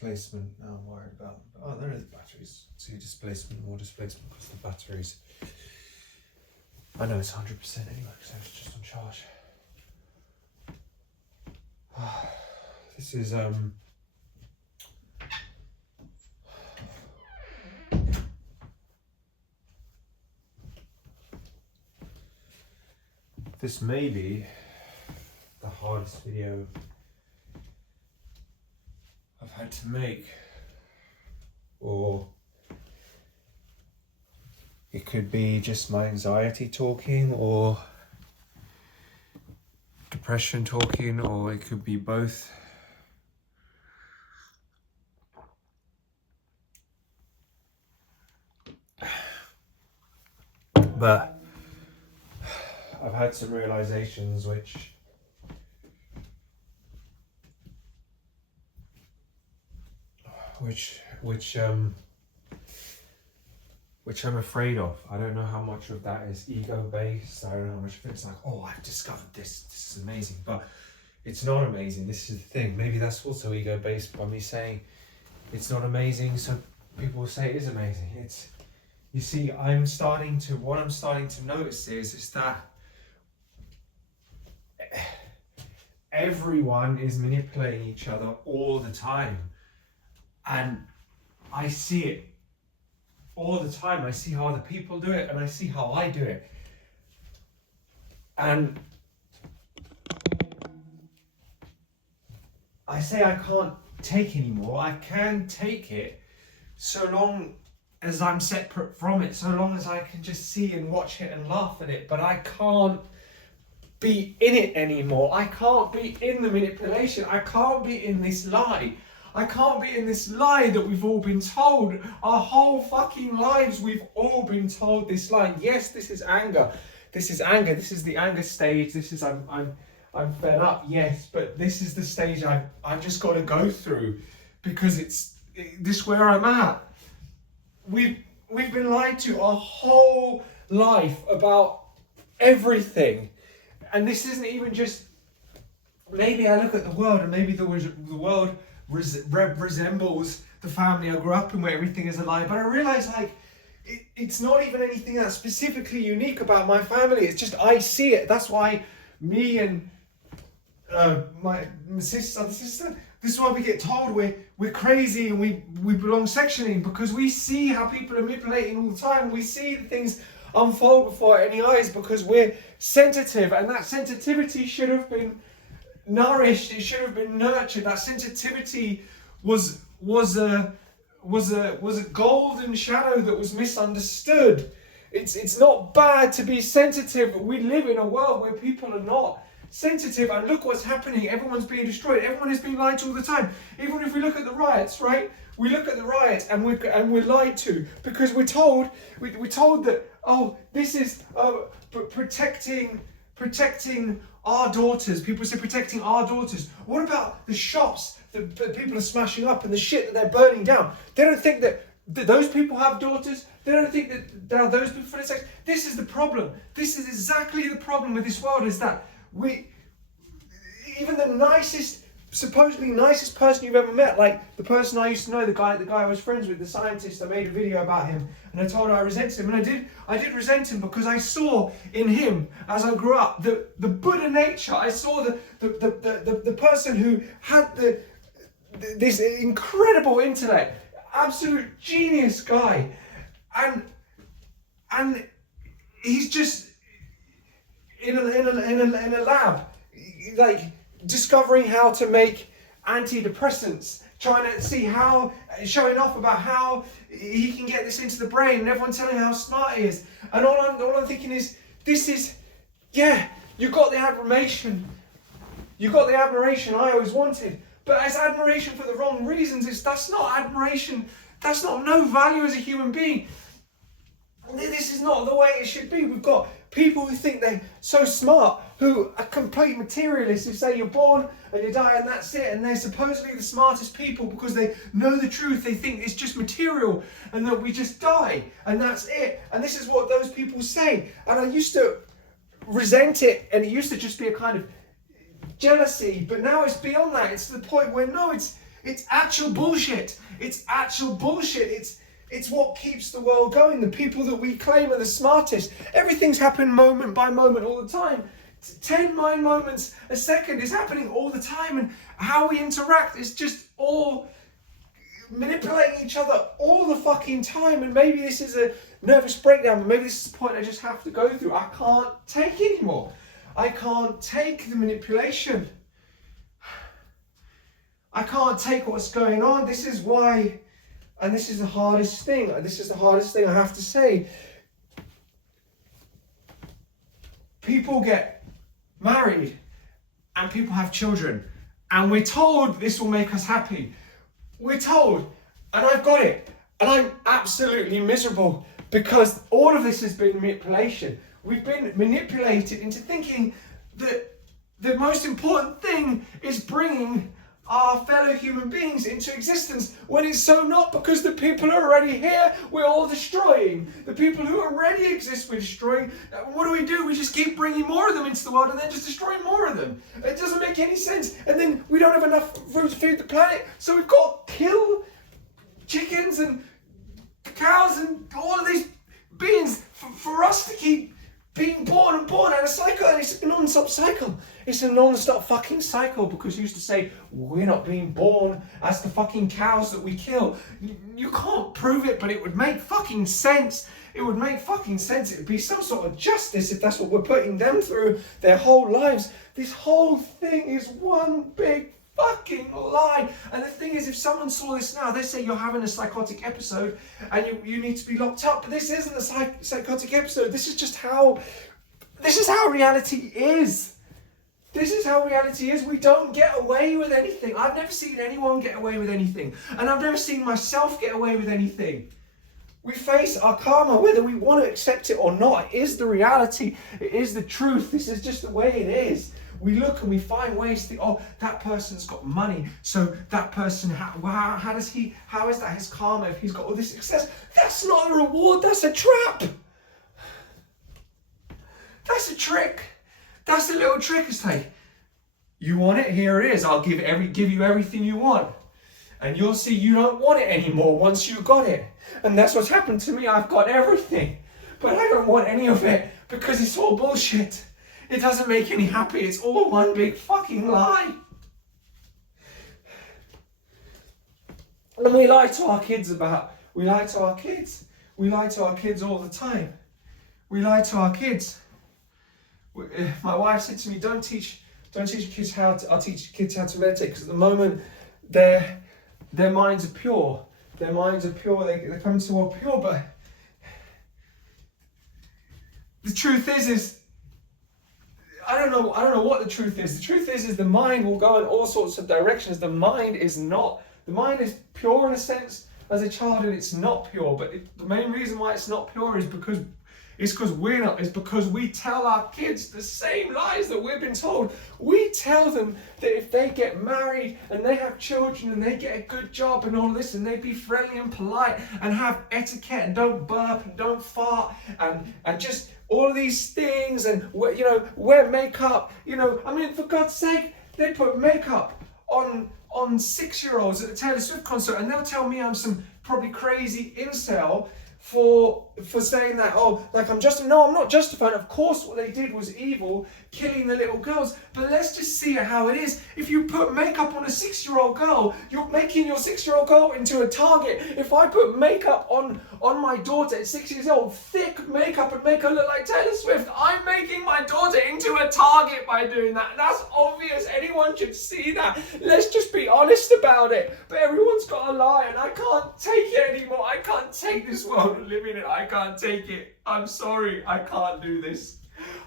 displacement. Now I'm worried about. Oh, there is batteries. See displacement, more displacement because the batteries. I know it's 100% anyway because it's just on charge. This is this may be the hardest video I've had to make, or it could be just my anxiety talking, or depression talking, or it could be both. But I've had some realizations which I'm afraid of. I don't know how much of that is ego-based. I don't know how much of it's like, oh, I've discovered this. This is amazing. But it's not amazing. This is the thing. Maybe that's also ego-based by me saying it's not amazing, so people will say it is amazing. It's, you see, what I'm starting to notice is that everyone is manipulating each other all the time. And I see it all the time. I see how other people do it, and I see how I do it. And I say I can't take anymore. I can take it so long as I'm separate from it, so long as I can just see and watch it and laugh at it. But I can't be in it anymore. I can't be in the manipulation. I can't be in this lie. I can't be in this lie that we've all been told. Our whole fucking lives, we've all been told this lie. Yes, this is anger. This is anger. This is the anger stage. This is I'm fed up. Yes, but this is the stage I've just got to go through because this is where I'm at. We've been lied to our whole life about everything, and this isn't even just. Maybe I look at the world, and maybe the world resembles the family I grew up in where everything is a lie, but I realise like it's not even anything that's specifically unique about my family. It's just I see it. That's why me and my sister, this is why we get told we're crazy and we belong sectioning, because we see how people are manipulating all the time. We see the things unfold before our any eyes because we're sensitive, and that sensitivity should have been nourished. It should have been nurtured. That sensitivity was a golden shadow that was misunderstood. It's not bad to be sensitive. We live in a world where people are not sensitive, and look what's happening. Everyone's being destroyed. Everyone is being lied to all the time. Even if we look at the riots, right? We look at the riots and we're lied to because we're told that, oh, this is protecting our daughters. People say protecting our daughters. What about the shops that people are smashing up and the shit that they're burning down? They don't think that those people have daughters. They don't think that those people for sex. This is the problem. This is exactly the problem with this world, is that even the supposedly nicest person you've ever met, like the person I used to know, the guy I was friends with, the scientist, I made a video about him and I told her I resented him, and I did resent him because I saw in him, as I grew up, the Buddha nature. I saw the person who had this incredible intellect, absolute genius guy, and he's just in a lab, like discovering how to make antidepressants, trying to see how, showing off about how he can get this into the brain, and everyone telling him how smart he is. And all I'm thinking is, you got the admiration. You got the admiration I always wanted, but it's admiration for the wrong reasons. That's not admiration. That's not no value as a human being. This is not the way it should be. We've got people who think they're so smart, who are complete materialists, who say you're born and you die and that's it, and they're supposedly the smartest people because they know the truth. They think it's just material and that we just die and that's it. And this is what those people say. And I used to resent it, and it used to just be a kind of jealousy, but now it's beyond that. It's to the point where no, It's actual bullshit. It's actual bullshit. It's what keeps the world going. The people that we claim are the smartest. Everything's happening moment by moment all the time. 10 mind moments a second is happening all the time, and how we interact is just all manipulating each other all the fucking time. And maybe this is a nervous breakdown, but maybe this is the point I just have to go through. I can't take anymore. I can't take the manipulation. I can't take what's going on. This is why, and this is the hardest thing. This is the hardest thing I have to say. People get married and people have children, and we're told this will make us happy. We're told, and I've got it, and I'm absolutely miserable because all of this has been manipulation. We've been manipulated into thinking that the most important thing is bringing our fellow human beings into existence, when it's so not, because the people are already here, we're all destroying. The people who already exist, we're destroying. What do? We just keep bringing more of them into the world and then just destroying more of them. It doesn't make any sense. And then we don't have enough food to feed the planet, so we've got to kill chickens and cows and all of these beings for us to keep being born and born, and a cycle, and it's a non-stop cycle. It's a non-stop fucking cycle, because you used to say, we're not being born as the fucking cows that we kill. You can't prove it, but it would make fucking sense. It would make fucking sense. It would be some sort of justice if that's what we're putting them through their whole lives. This whole thing is one big fucking lie. And the thing is, if someone saw this now, they say you're having a psychotic episode and you need to be locked up. But this isn't a psychotic episode. This is how reality is. This is how reality is. We don't get away with anything. I've never seen anyone get away with anything. And I've never seen myself get away with anything. We face our karma, whether we want to accept it or not. It is the reality. It is the truth. This is just the way it is. We look and we find ways to think, oh, that person's got money, so that person, how is that his karma if he's got all this success? That's not a reward, that's a trap. That's a trick. That's a little trick. It's like, you want it, here it is. I'll give you everything you want. And you'll see you don't want it anymore once you got it. And that's what's happened to me. I've got everything, but I don't want any of it because it's all bullshit. It doesn't make any happy. It's all one big fucking lie. And we lie to our kids We lie to our kids. We lie to our kids all the time. We lie to our kids. My wife said to me, don't teach kids I'll teach kids how to meditate, because at the moment their minds are pure. Their minds are pure. They're coming to the world pure. But the truth is I don't know what the truth is. The truth is the mind will go in all sorts of directions. The mind is pure in a sense as a child, and it's not pure. But the main reason why it's not pure is because we're not. It's because we tell our kids the same lies that we've been told. We tell them that if they get married and they have children and they get a good job and all this, and they be friendly and polite and have etiquette and don't burp and don't fart and just all of these things, and wear makeup. For God's sake, they put makeup on 6-year-olds at the Taylor Swift concert, and they'll tell me I'm some probably crazy incel for saying that, I'm not justifying. Of course what they did was evil, killing the little girls, but let's just see how it is. If you put makeup on a 6-year-old girl, you're making your 6-year-old girl into a target. If I put makeup on my daughter at 6 years old, thick makeup, and make her look like Taylor Swift, I'm making my daughter into a target by doing that. That's obvious. Anyone should see that. Let's just be honest about it. But everyone's got a lie, and I can't take it anymore. I can't take this world and live in it. I can't take it. I'm sorry. I can't do this.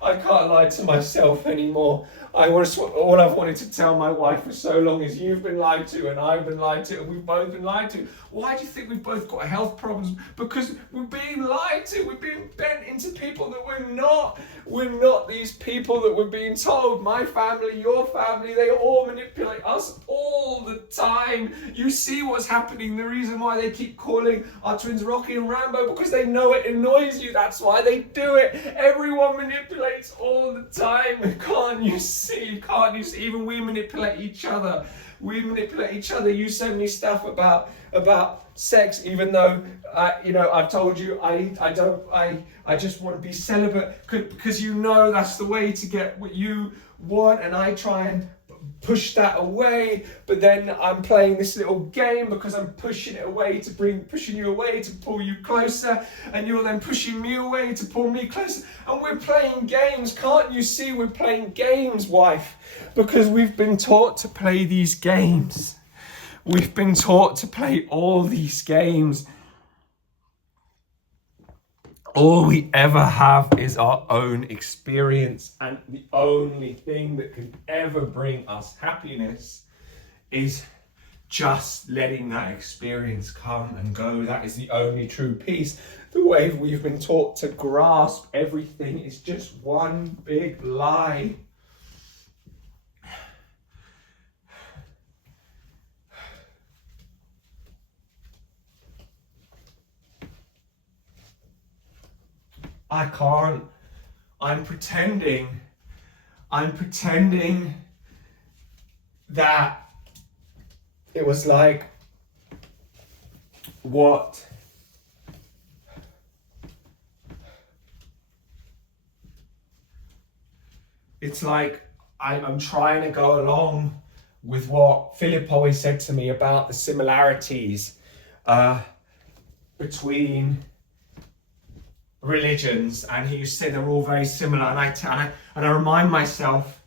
I can't lie to myself anymore. All I've wanted to tell my wife for so long is, you've been lied to and I've been lied to and we've both been lied to. Why do you think we've both got health problems? Because we're being lied to. We're being bent into people that we're not. We're not these people that we're being told. My family, your family, they all manipulate us all the time. You see what's happening. The reason why they keep calling our twins Rocky and Rambo, because they know it annoys you. That's why they do it. Everyone manipulates all the time. Can't you see? Even we manipulate each other. We manipulate each other. You send me stuff about sex, even though I've told you I just want to be celibate because that's the way to get what you want, and I try and push that away, but then I'm playing this little game because I'm pushing you away to pull you closer, and you're then pushing me away to pull me closer, and we're playing games. Can't you see we're playing games, wife? Because we've been taught to play these games. We've been taught to play all these games. All we ever have is our own experience, and the only thing that can ever bring us happiness is just letting that experience come and go. That is the only true peace. The way we've been taught to grasp everything is just one big lie. I can't. I'm pretending that it was like what it's like I'm trying to go along with what Philip always said to me about the similarities between religions, and he used to say they're all very similar, and I remind myself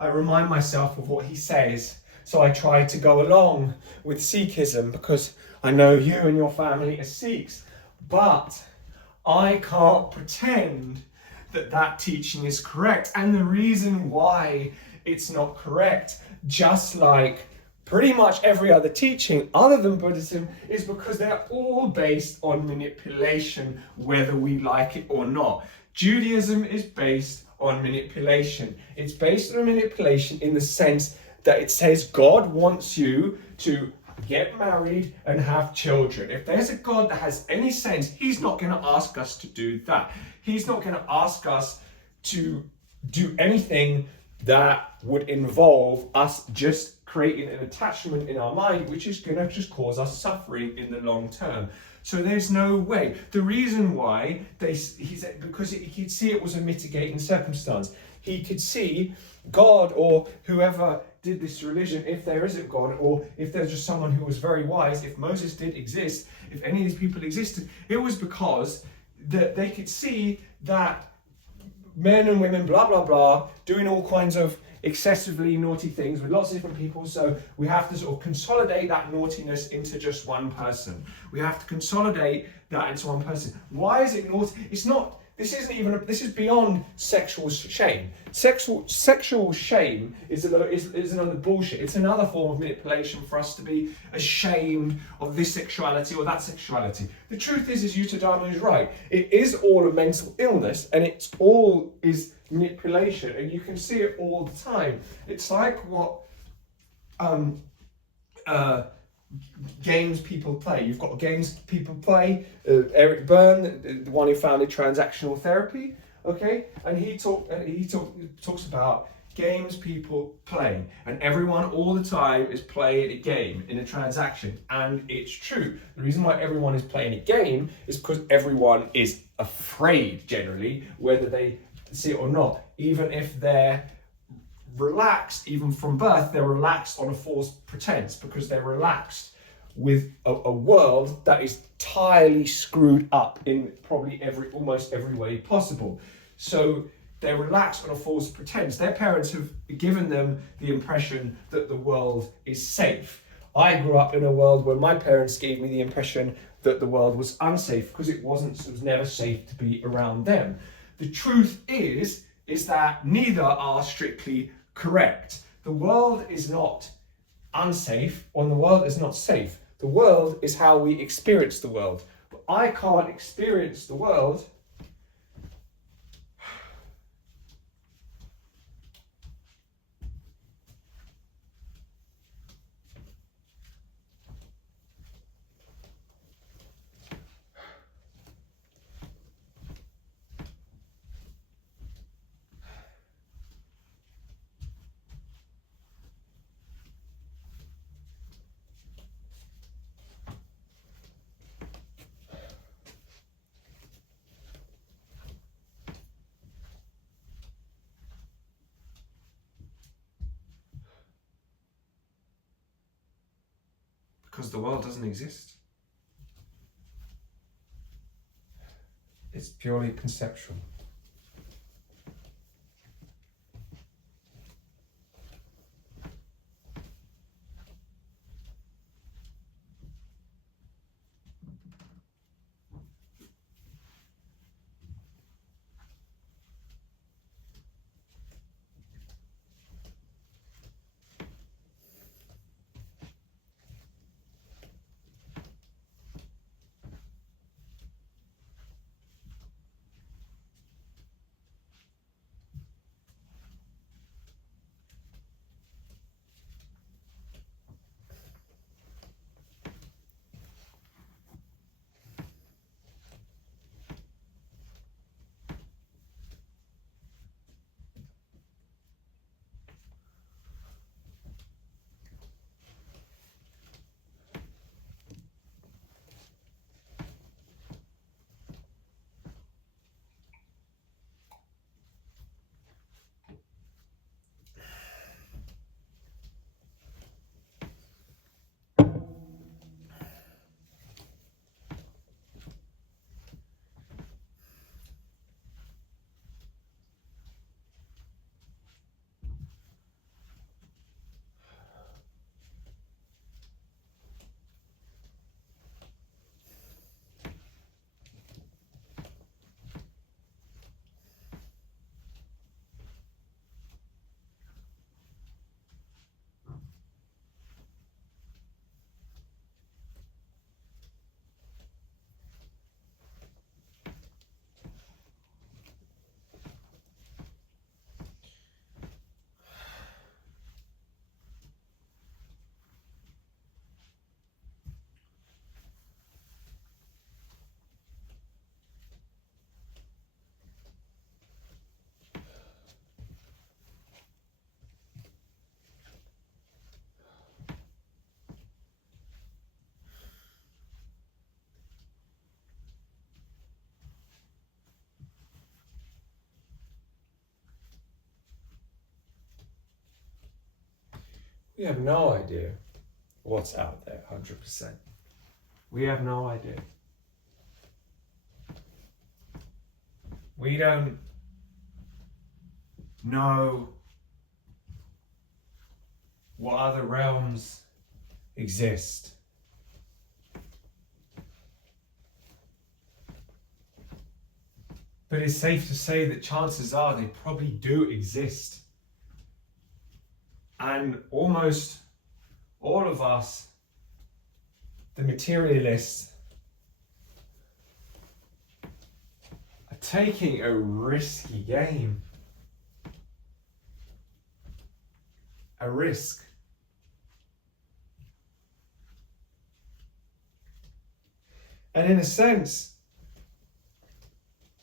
of what he says. So I try to go along with Sikhism because I know you and your family are Sikhs, but I can't pretend that teaching is correct. And the reason why it's not correct, just like pretty much every other teaching other than Buddhism, is because they're all based on manipulation, whether we like it or not. Judaism is based on manipulation. It's based on manipulation in the sense that it says God wants you to get married and have children. If there's a God that has any sense, he's not going to ask us to do that. He's not going to ask us to do anything that would involve us just creating an attachment in our mind, which is going to just cause us suffering in the long term. So there's no way. The reason why he said, because he could see it was a mitigating circumstance. He could see God, or whoever did this religion, if there isn't God, or if there's just someone who was very wise, if Moses did exist, if any of these people existed, it was because that they could see that men and women, blah, blah, blah, doing all kinds of excessively naughty things with lots of different people. So we have to sort of consolidate that naughtiness into just one person. We have to consolidate that into one person. Why is it naughty? It's not, this is beyond sexual shame. Sexual shame is another bullshit. It's another form of manipulation for us to be ashamed of this sexuality or that sexuality. The truth is Yuttadharma is right. It is all a mental illness, and it's all is manipulation, and you can see it all the time. It's like what games people play. You've got games people play. Eric Berne, the one who founded transactional therapy, okay, and he talks about games people play, and everyone all the time is playing a game in a transaction, and it's true. The reason why everyone is playing a game is because everyone is afraid, generally, whether they see it or not. Even if they're relaxed, even from birth, they're relaxed on a false pretense because they're relaxed with a world that is entirely screwed up in probably almost every way possible. So they're relaxed on a false pretense. Their parents have given them the impression that the world is safe. I grew up in a world where my parents gave me the impression that the world was unsafe because it was never safe to be around them. The truth is that neither are strictly correct. The world is not unsafe, or the world is not safe. The world is how we experience the world. But I can't experience the world because the world doesn't exist. It's purely conceptual. We have no idea what's out there, 100%. We have no idea. We don't know what other realms exist. But it's safe to say that chances are they probably do exist. And almost all of us, the materialists, are taking a risky game. A risk. And in a sense,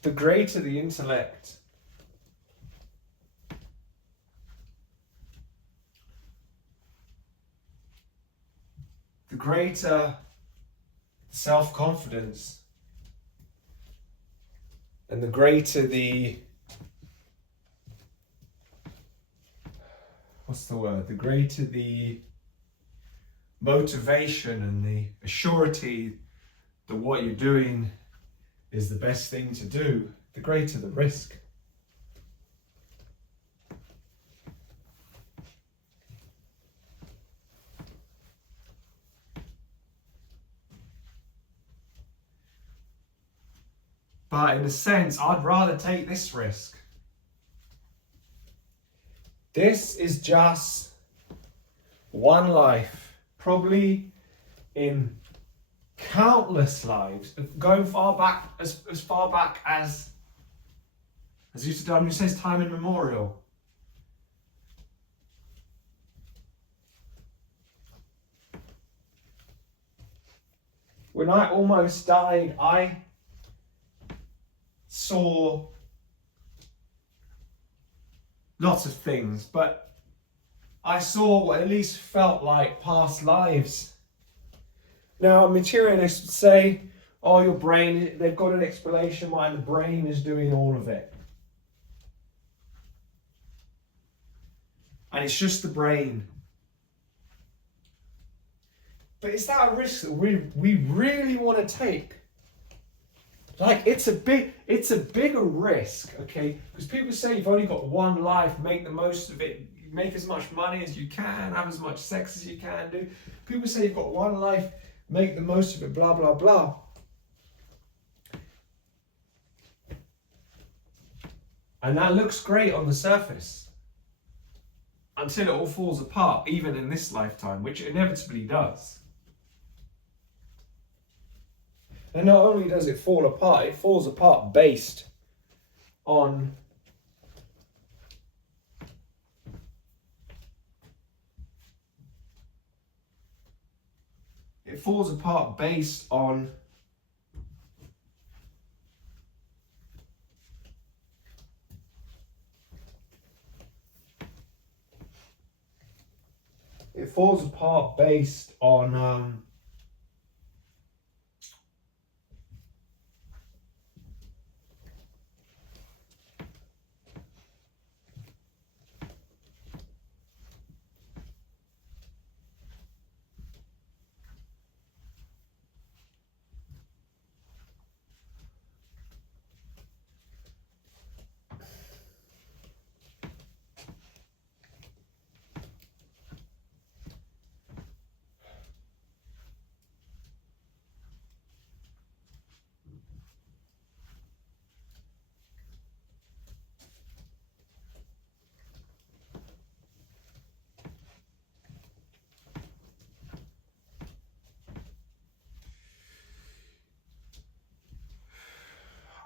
the greater the intellect, the greater self-confidence, and the greater the, the greater the motivation and the assurity that what you're doing is the best thing to do, the greater the risk. But in a sense, I'd rather take this risk. This is just one life, probably in countless lives, going far back, as far back as Utadam says, time immemorial. When I almost died, I saw lots of things, but I saw what at least felt like past lives. Now, materialists would say, oh, your brain, they've got an explanation why the brain is doing all of it. And it's just the brain. But is that a risk that we really want to take? Like, it's a bigger risk, okay? Because people say you've only got one life, make the most of it, make as much money as you can, have as much sex as you can do. People say you've got one life, make the most of it, blah, blah, blah. And that looks great on the surface. Until it all falls apart, even in this lifetime, which it inevitably does. And not only does it fall apart, it falls apart based on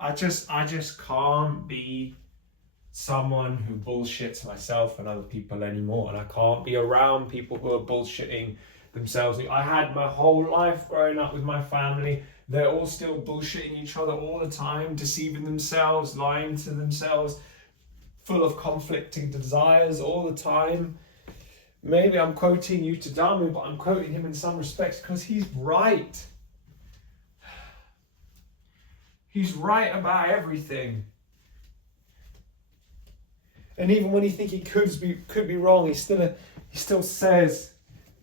I just can't be someone who bullshits myself and other people anymore, and I can't be around people who are bullshitting themselves. I had my whole life growing up with my family. They're all still bullshitting each other all the time, deceiving themselves, lying to themselves, full of conflicting desires all the time. Maybe I'm quoting Yuttadhammo, but I'm quoting him in some respects because he's right. He's right about everything. And even when you think he could be wrong, he still says,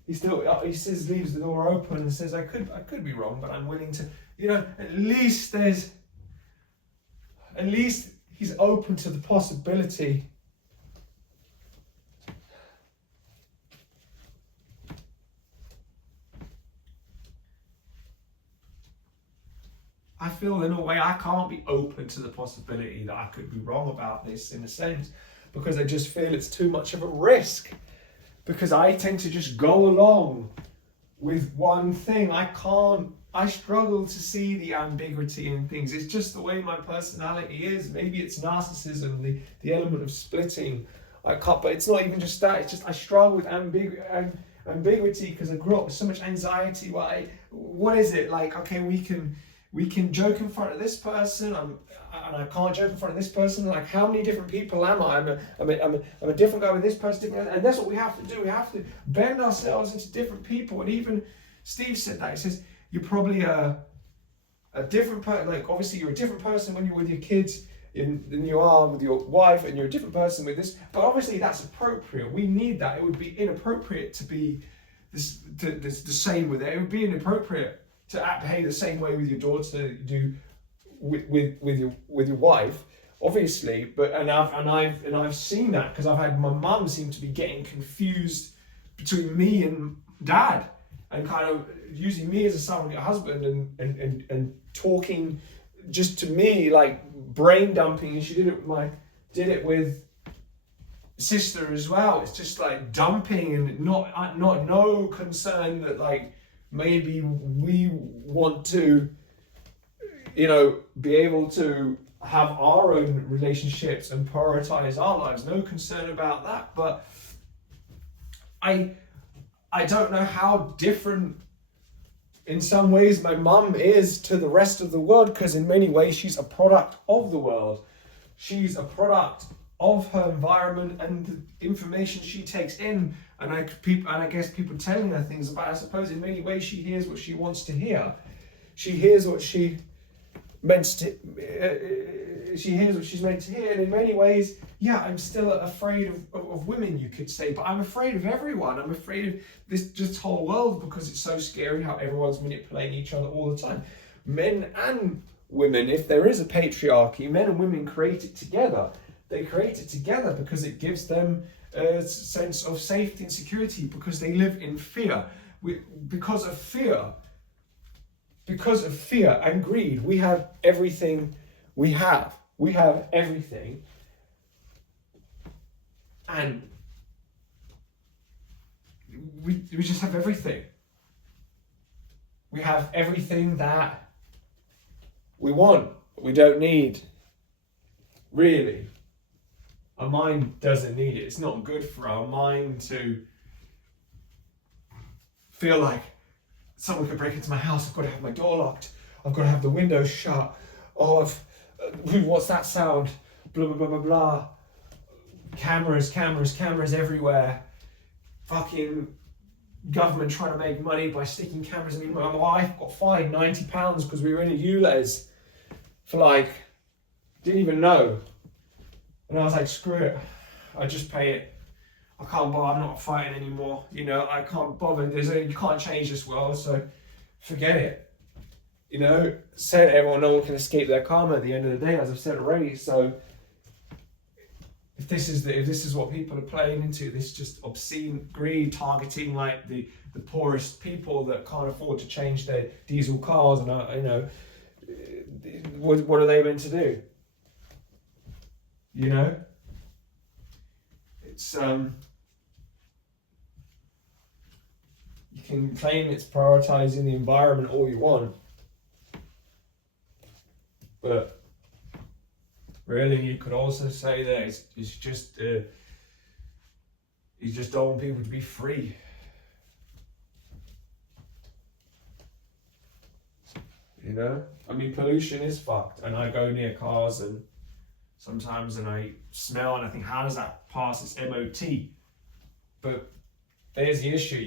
leaves the door open and says, I could be wrong, but I'm willing to, at least he's open to the possibility. I feel in a way I can't be open to the possibility that I could be wrong about this in a sense, because I just feel it's too much of a risk. Because I tend to just go along with one thing. I struggle to see the ambiguity in things. It's just the way my personality is. Maybe it's narcissism, the element of splitting. I can't, but it's not even just that. It's just I struggle with ambiguity because I grew up with so much anxiety. What is it? Like, okay, we can joke in front of this person, and I can't joke in front of this person. Like, how many different people am I? I'm a different guy with this person, and that's what we have to do. We have to bend ourselves into different people. And even Steve said that. He says, you're probably a different person. Like, obviously, you're a different person when you're with your kids than you are with your wife, and you're a different person with this. But obviously, that's appropriate. We need that. It would be inappropriate to be the same with it. It would be inappropriate to behave the same way with your daughter that you do with your wife, obviously. But I've seen that because I've had my mum seem to be getting confused between me and dad, and kind of using me as a surrogate husband and talking just to me, like brain dumping. And she did it with sister as well. It's just like dumping and not no concern that like maybe we want to, be able to have our own relationships and prioritize our lives. No concern about that. But I don't know how different in some ways my mum is to the rest of the world, because in many ways she's a product of the world. She's a product of her environment and the information she takes in, and I guess people telling her things about. I suppose in many ways she hears what she wants to hear. She hears what she meant to. she hears what she's meant to hear. And in many ways, yeah, I'm still afraid of women, you could say, but I'm afraid of everyone. I'm afraid of this whole world, because it's so scary how everyone's manipulating each other all the time. Men and women, if there is a patriarchy, men and women create it together. They create it together because it gives them a sense of safety and security, because they live in fear. Because of fear and greed, we have everything we have. We have everything. And we just have everything. We have everything that we want, we don't need. Really. Our mind doesn't need it. It's not good for our mind to feel like someone could break into my house. I've got to have my door locked. I've got to have the windows shut. Oh, what's that sound? Blah, blah, blah, blah, blah. Cameras everywhere. Fucking government trying to make money by sticking cameras. I mean, my wife got fined £90 because we were in a ULEZ for like, didn't even know. And I was like, screw it. I just pay it. I can't bother, I'm not fighting anymore. You know, I can't bother. You can't change this world, so forget it. You know, say to everyone, no one can escape their karma at the end of the day, as I've said already. So if this is what people are playing into, this just obscene greed, targeting like the poorest people that can't afford to change their diesel cars, and you know, what are they meant to do? You know, it's you can claim it's prioritizing the environment all you want, but really you could also say that it's just you just don't want people to be free. You know, I mean, pollution is fucked, and I go near cars and sometimes and I smell and I think, how does that pass its MOT? But there's the issue.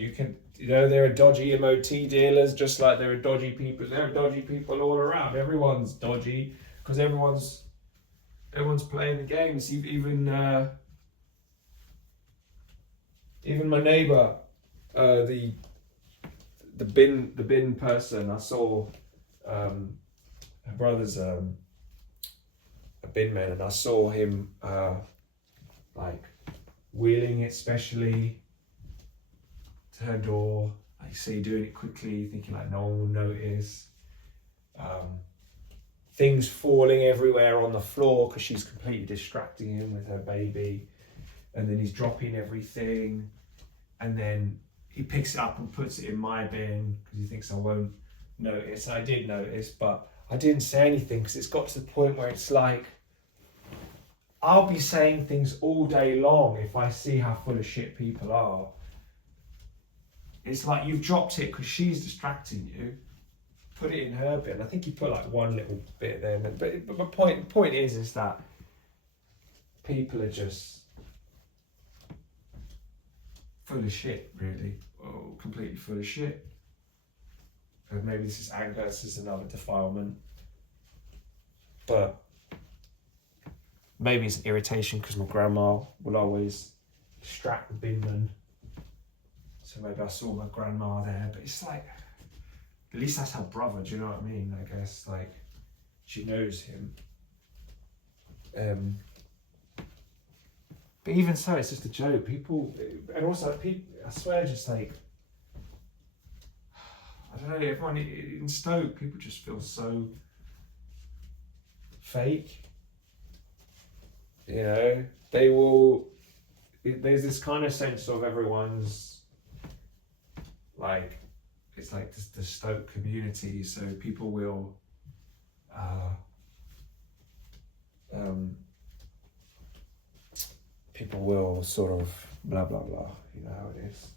You know, there are dodgy MOT dealers, just like there are dodgy people. There are dodgy people all around. Everyone's dodgy because everyone's playing the games. Even my neighbor, the bin person. I saw her brother's a bin man, and I saw him like wheeling it specially to her door. I see doing it quickly, thinking like no one will notice. Things falling everywhere on the floor because she's completely distracting him with her baby, and then he's dropping everything, and then he picks it up and puts it in my bin because he thinks I won't notice. I did notice, but I didn't say anything because it's got to the point where it's like, I'll be saying things all day long if I see how full of shit people are. It's like, you've dropped it because she's distracting you. Put it in her bin. I think you put like one little bit there. But my point is that people are just full of shit, really. Oh, completely full of shit. Maybe this is anger, this is another defilement. But maybe it's an irritation because my grandma will always distract the binman. So maybe I saw my grandma there, but it's like, at least that's her brother, do you know what I mean? I guess, like, she knows him. But even so, it's just a joke. People, and also, people, I swear, just like, I don't know, everyone in Stoke, people just feel so fake. You know, they will, there's this kind of sense of everyone's, like, it's like the Stoke community, so people will sort of blah blah blah, you know how it is.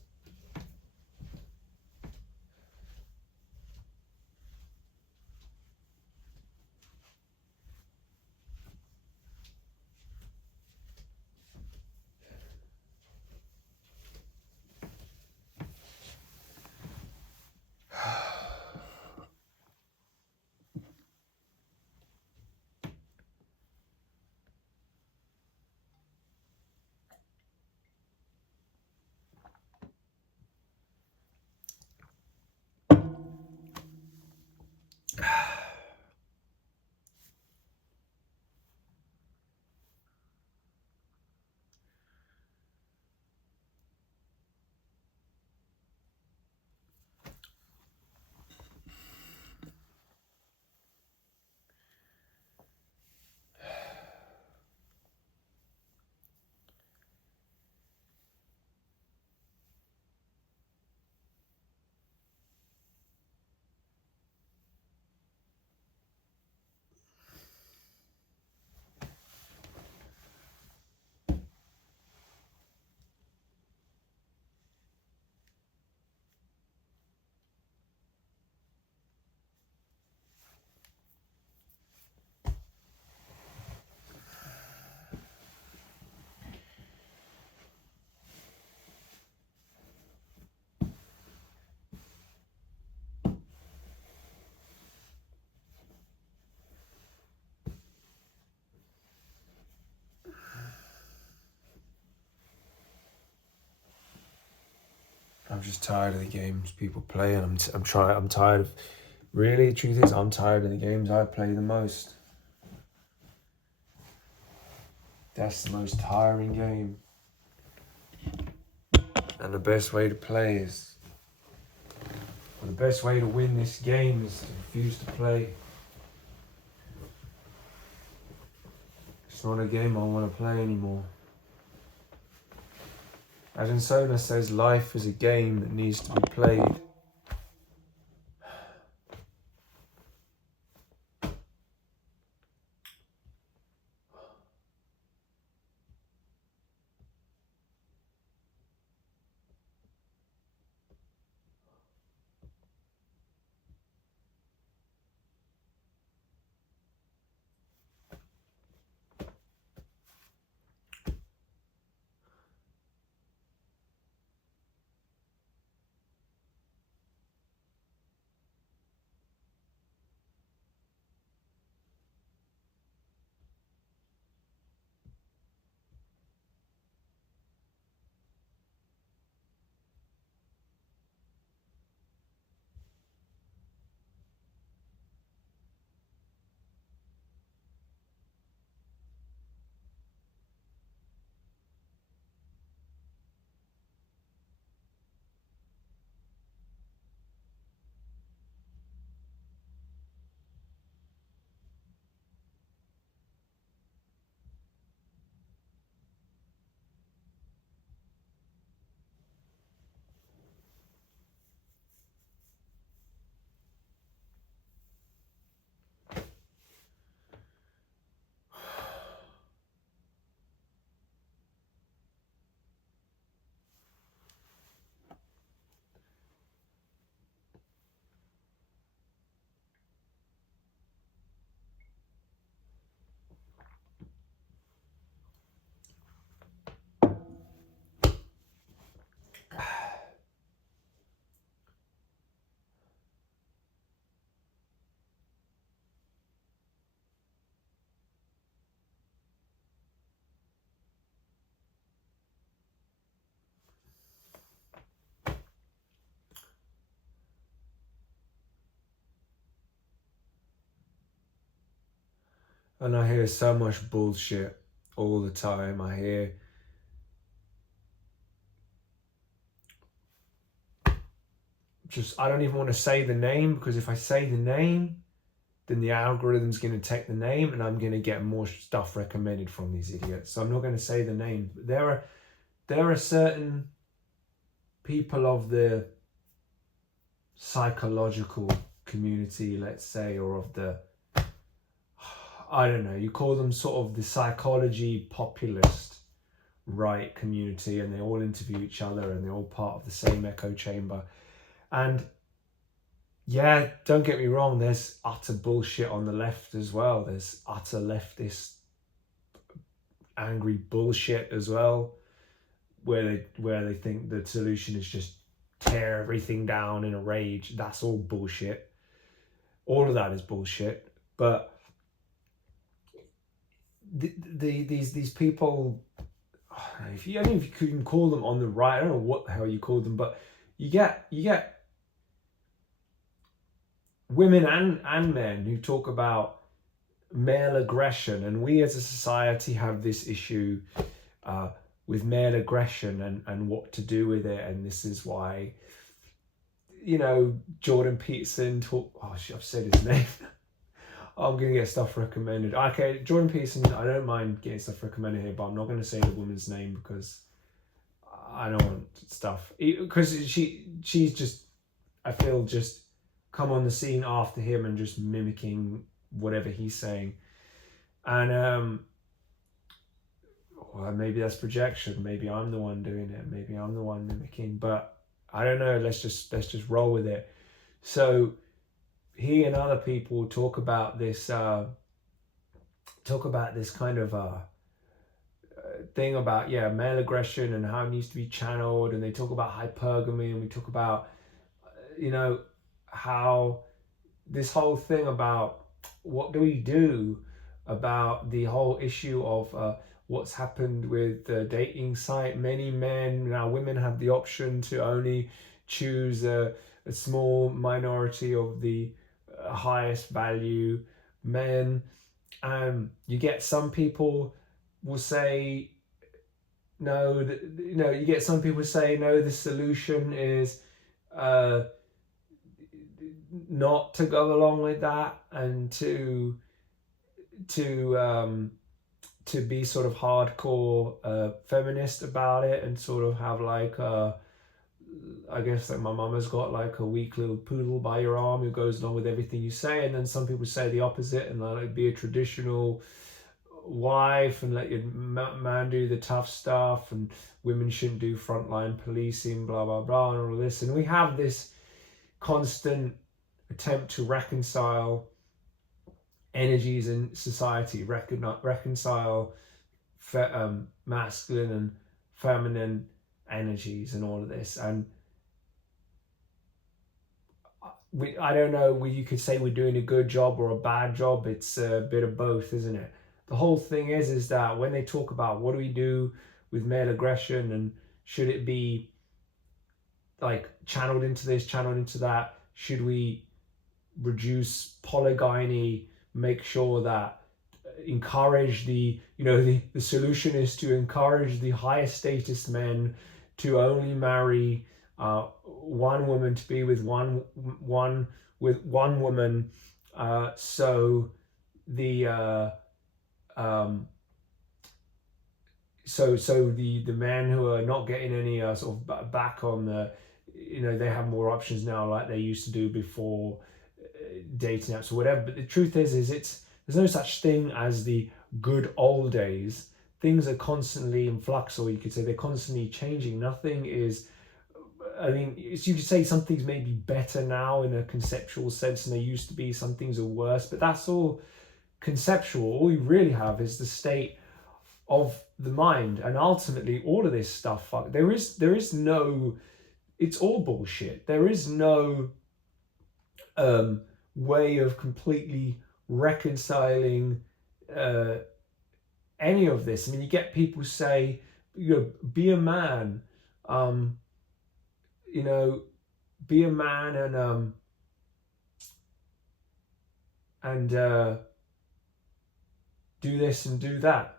just tired of the games people play, and I'm tired of. Really, the truth is, I'm tired of the games I play the most. That's the most tiring game. And the best way to play is, or the best way to win this game is to refuse to play. It's not a game I want to play anymore. Ajahn Sona says life is a game that needs to be played. And I hear so much bullshit all the time. I hear I don't even want to say the name, because if I say the name, then the algorithm's going to take the name and I'm going to get more stuff recommended from these idiots. So I'm not going to say the name. But there are certain people of the psychological community, let's say, or of the, I don't know, you call them sort of the psychology populist right community, and they all interview each other and they're all part of the same echo chamber. And yeah, don't get me wrong, there's utter bullshit on the left as well. There's utter leftist angry bullshit as well, where they think the solution is just tear everything down in a rage. That's all bullshit. All of that is bullshit. But these people, if you couldn't call them on the right, I don't know what the hell you call them, but you get women and men who talk about male aggression, and we as a society have this issue with male aggression and what to do with it. And this is why, you know, Jordan Peterson I've said his name. I'm going to get stuff recommended. Okay, Jordan Peterson, I don't mind getting stuff recommended here, but I'm not going to say the woman's name because I don't want stuff. Because she's just, I feel, just come on the scene after him and just mimicking whatever he's saying. And well, maybe that's projection. Maybe I'm the one doing it. Maybe I'm the one mimicking. But I don't know. Let's just roll with it. So he and other people talk about this kind of thing about male aggression and how it needs to be channeled, and they talk about hypergamy, and we talk about how this whole thing about what do we do about the whole issue of what's happened with the dating site. Many men, now women, have the option to only choose a small minority of the highest value men. You get some people will say no. You get some people say no. The solution is uh, not to go along with that and to to be sort of hardcore feminist about it and sort of have like I guess like my mum has got like a weak little poodle by your arm who goes along with everything you say, and then some people say the opposite and like be a traditional wife and let your man do the tough stuff, and women shouldn't do frontline policing, blah blah blah, and all this. And we have this constant attempt to reconcile energies in society, reconcile masculine and feminine energies and all of this. And I don't know, you could say we're doing a good job or a bad job. It's a bit of both, isn't it? The whole thing is that when they talk about what do we do with male aggression and should it be like channeled into this, channeled into that, should we reduce polygyny, make sure that encourage the solution is to encourage the highest status men to only marry one woman, to be with one woman, so the the men who are not getting any sort of back on the, they have more options now like they used to do before dating apps or whatever. But the truth is there's no such thing as the good old days. Things are constantly in flux, or you could say they're constantly changing. Nothing is, I mean, you could say some things may be better now in a conceptual sense than they used to be. Some things are worse, but that's all conceptual. All we really have is the state of the mind, and ultimately all of this stuff, there is no, it's all bullshit. There is no way of completely reconciling any of this. I mean, you get people say, be a man, be a man and do this and do that.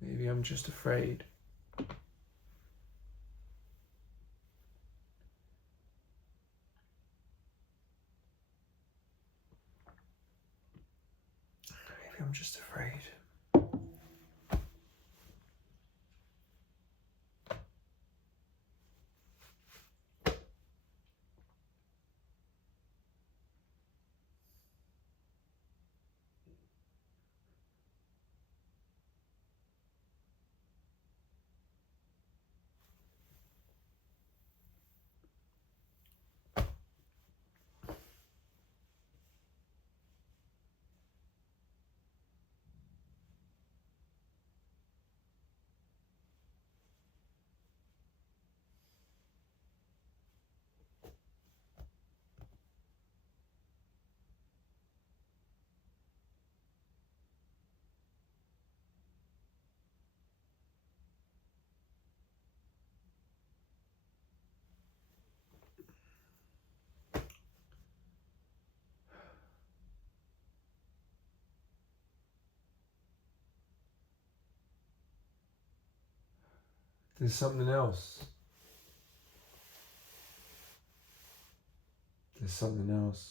Maybe I'm just afraid. Maybe I'm just afraid. There's something else. There's something else.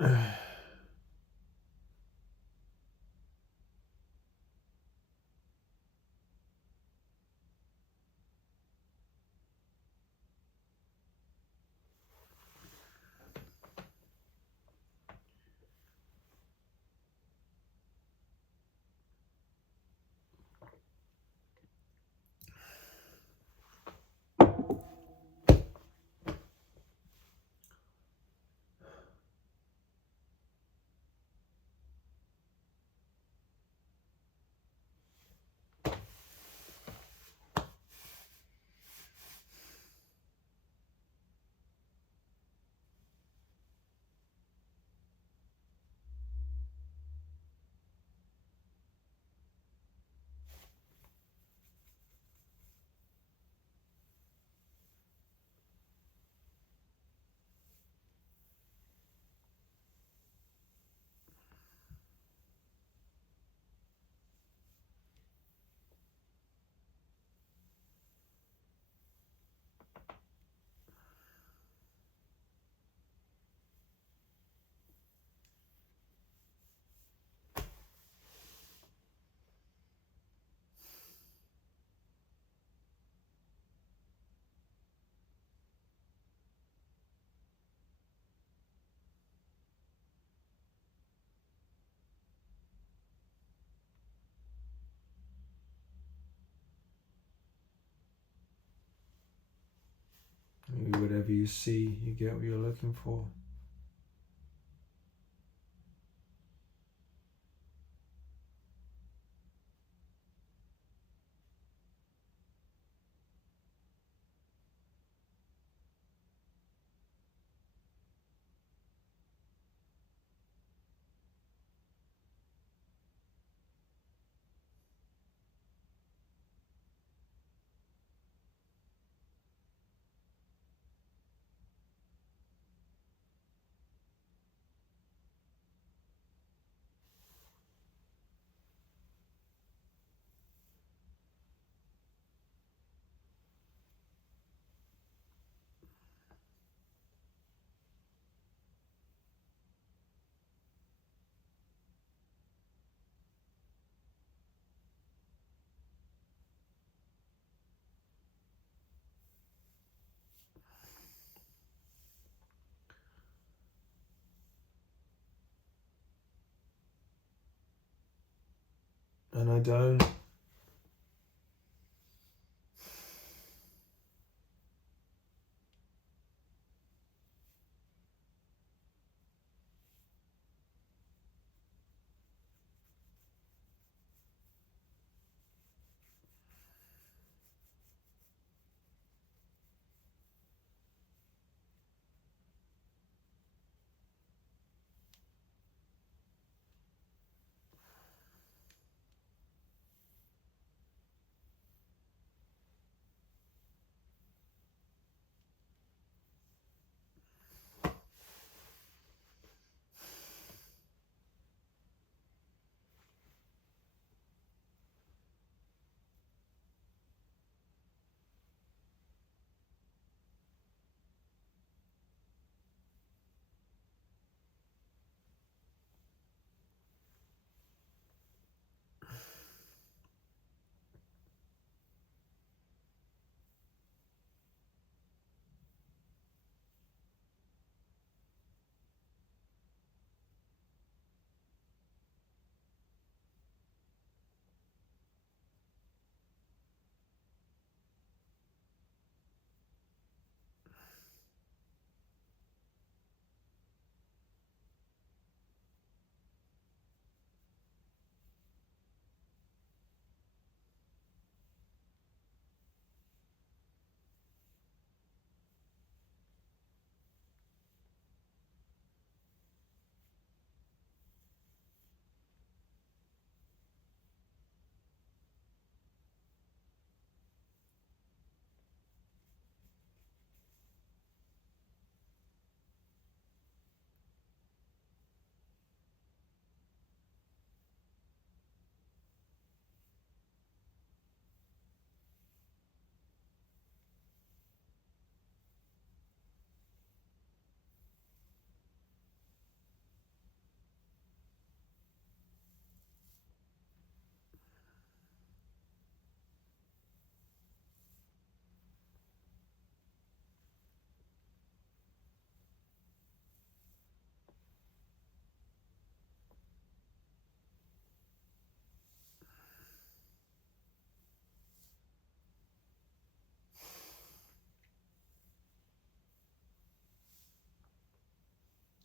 Maybe whatever you see, you get what you're looking for. And I don't.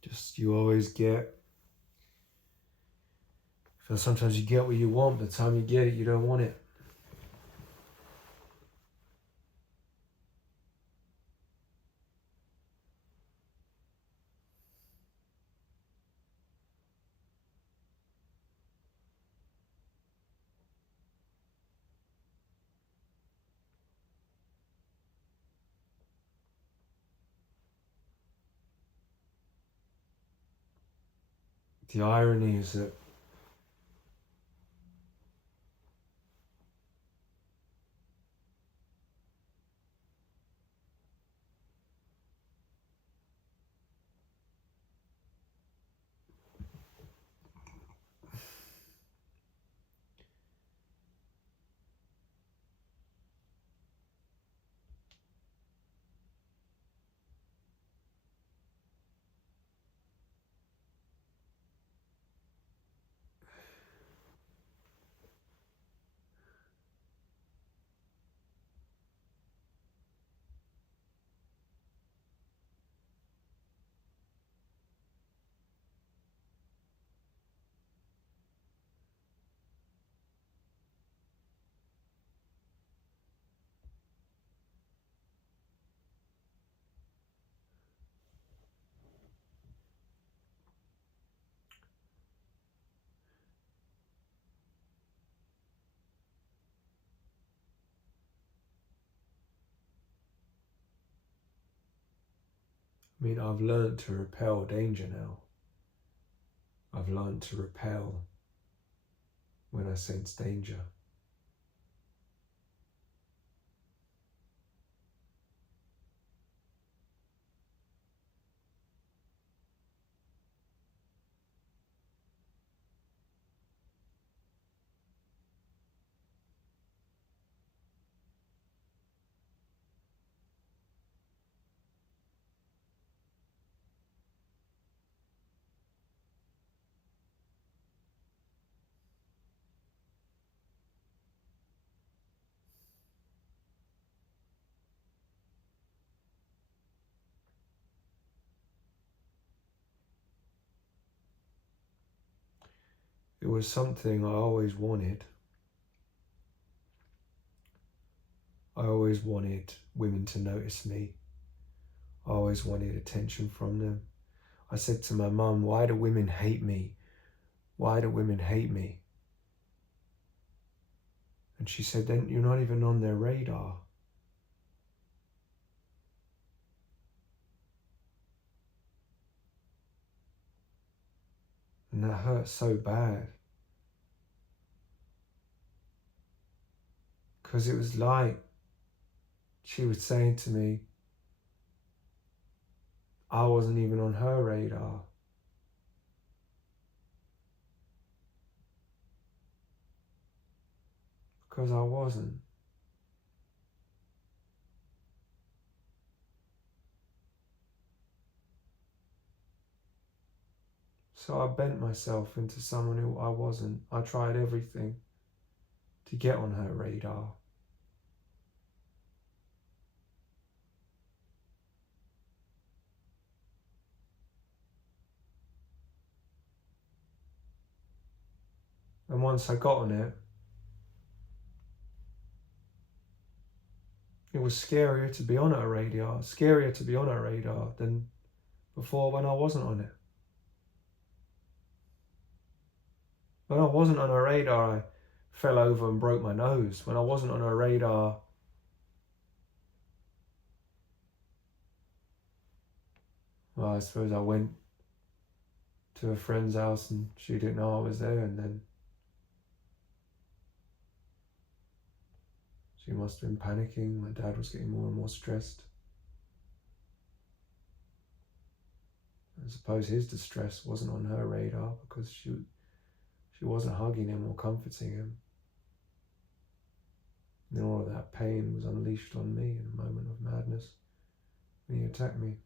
Just you always get. So sometimes you get what you want, but the time you get it, you don't want it. The irony is that I've learned to repel danger now. I've learned to repel when I sense danger. It was something I always wanted. I always wanted women to notice me. I always wanted attention from them. I said to my mum, why do women hate me? Why do women hate me? And she said, then you're not even on their radar. And that hurt so bad. Because it was like she was saying to me, I wasn't even on her radar. Because I wasn't. So I bent myself into someone who I wasn't. I tried everything to get on her radar. And once I got on it, it was scarier to be on her radar, scarier to be on her radar than before when I wasn't on it. When I wasn't on her radar, I fell over and broke my nose. When I wasn't on her radar, well, I suppose I went to a friend's house and she didn't know I was there, and then she must have been panicking. My dad was getting more and more stressed. I suppose his distress wasn't on her radar because she wasn't hugging him or comforting him. And then all of that pain was unleashed on me in a moment of madness when he attacked me.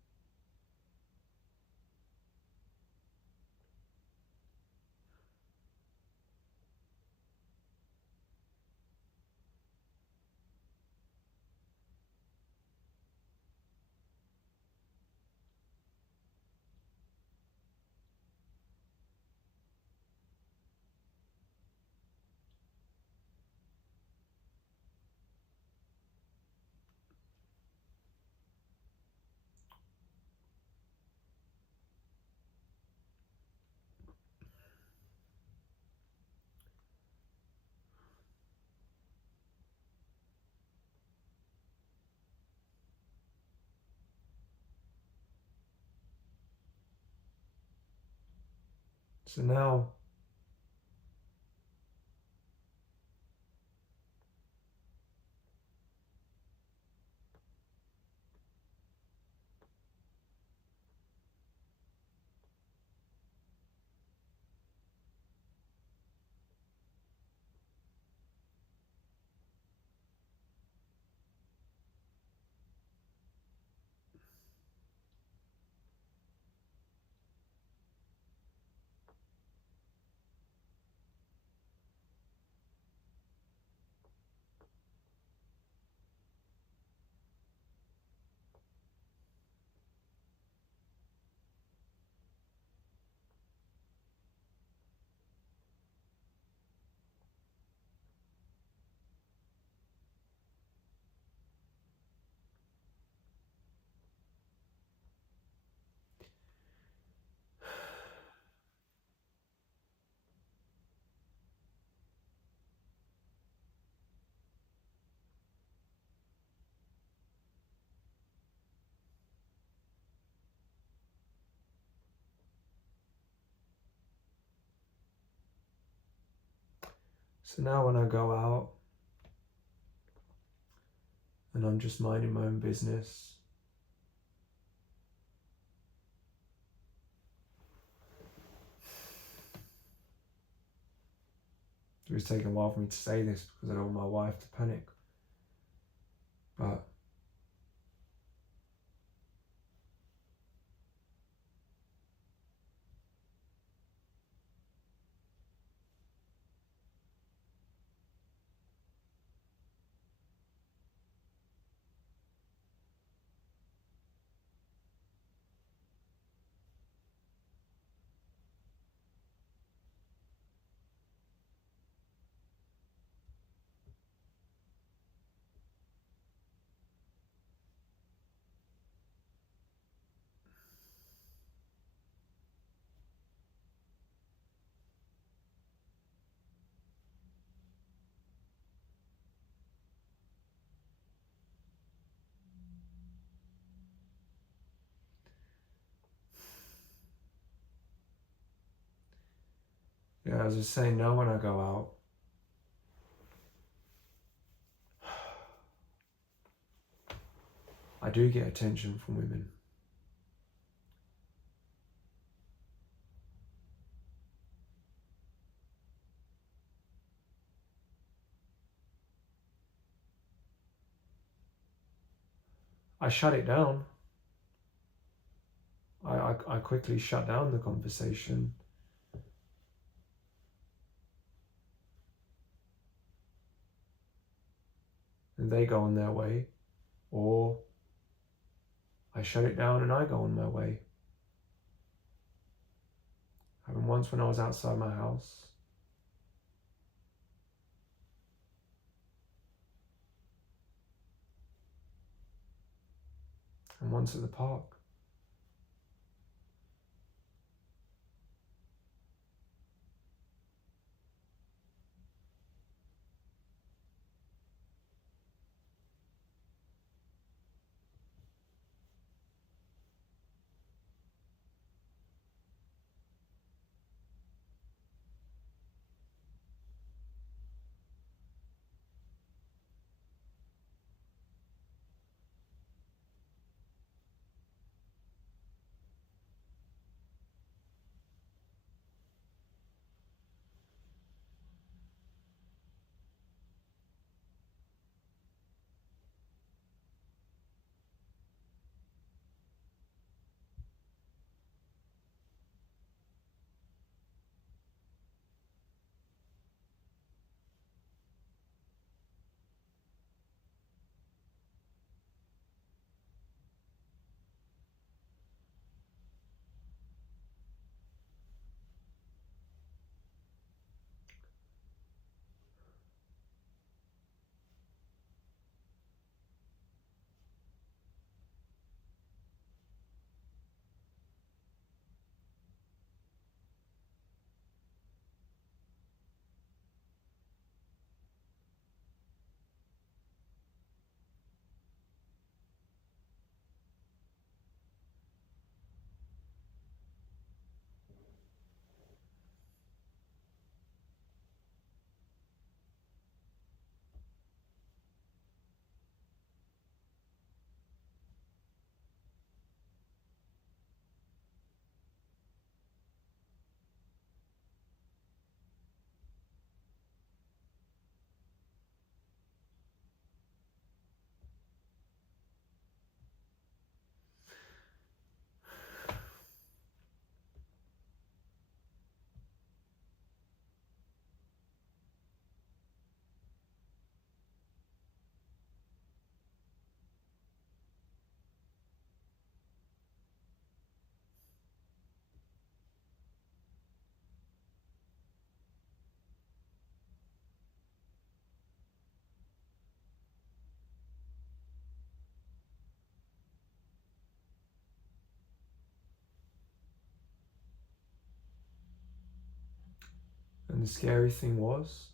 So now when I go out and I'm just minding my own business, it was taking a while for me to say this because I don't want my wife to panic. But yeah, as I was saying, now when I go out, I do get attention from women. I shut it down. I quickly shut down the conversation. And they go on their way. Or I shut it down and I go on my way. Happened once when I was outside my house. And once at the park. And the scary thing was,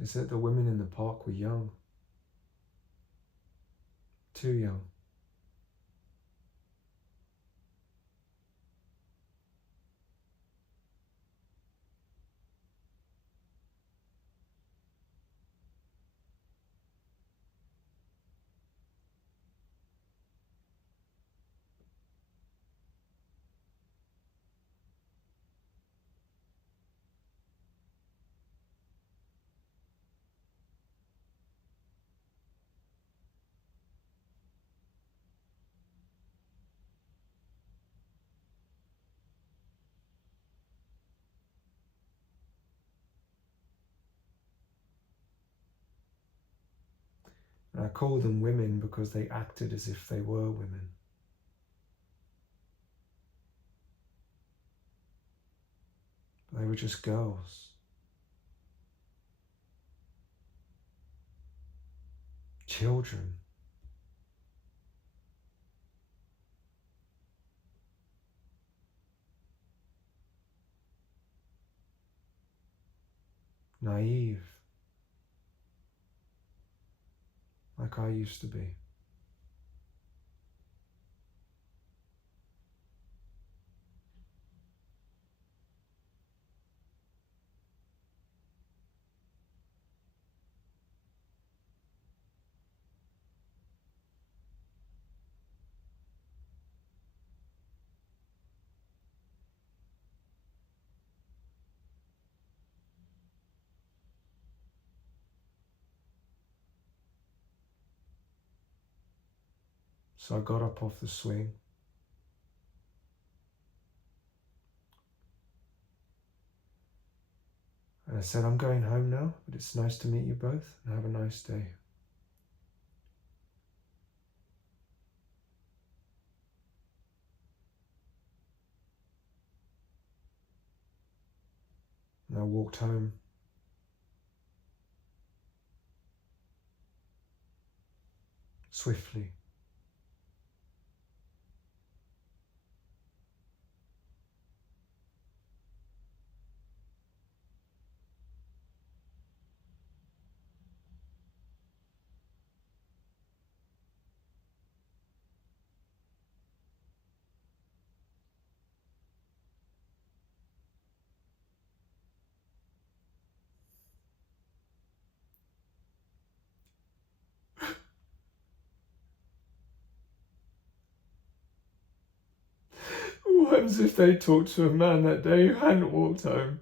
is that the women in the park were young. Too young. And I call them women because they acted as if they were women. They were just girls. Children. Naive. Like I used to be. So I got up off the swing. And I said, I'm going home now, but it's nice to meet you both, and have a nice day. And I walked home. Swiftly. What happens if they talked to a man that day who hadn't walked home?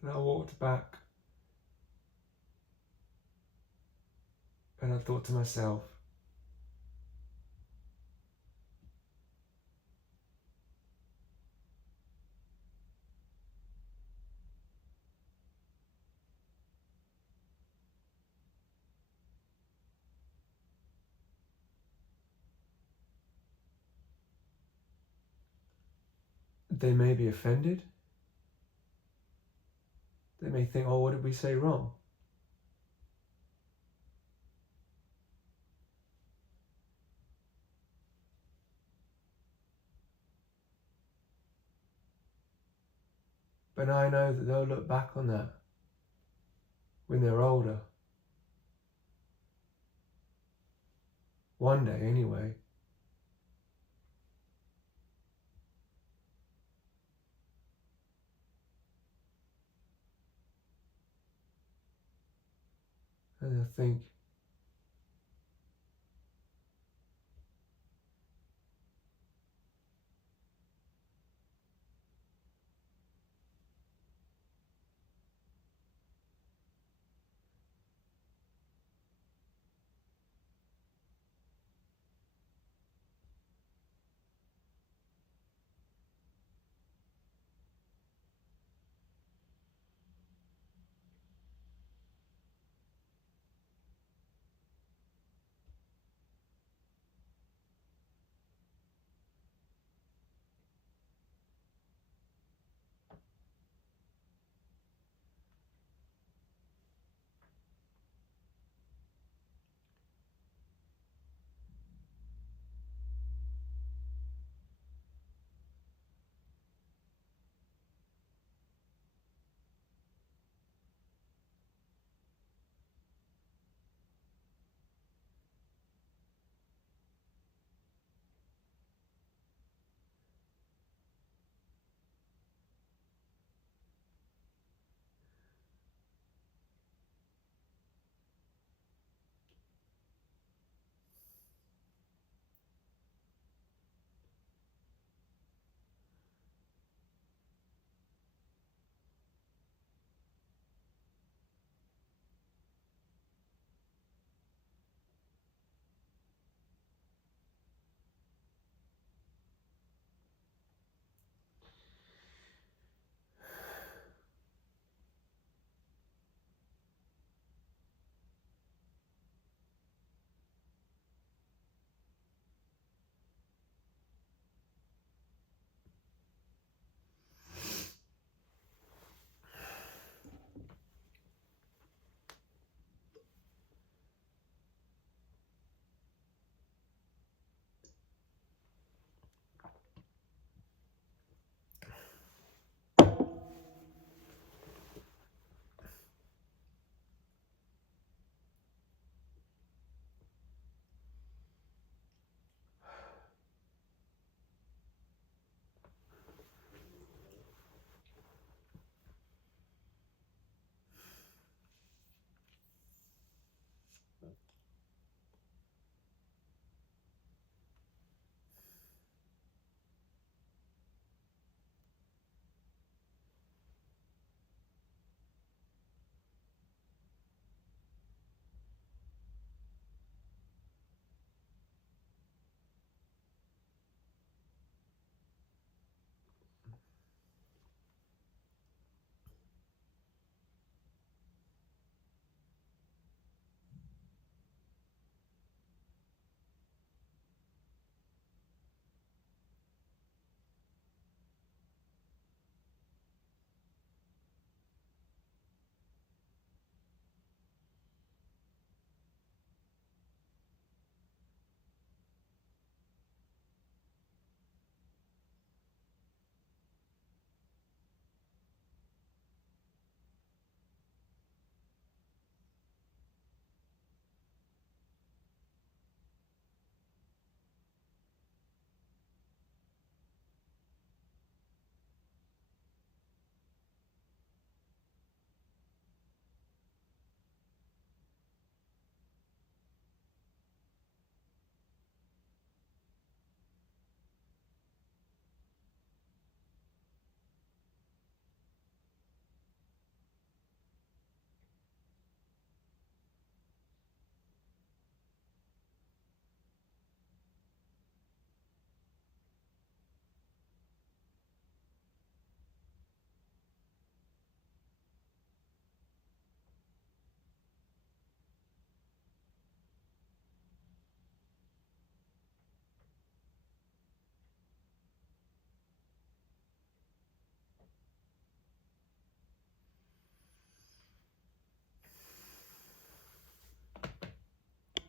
And I walked back. And I thought to myself, they may be offended. They may think, oh, what did we say wrong? But I know that they'll look back on that when they're older. One day, anyway. And they'll think,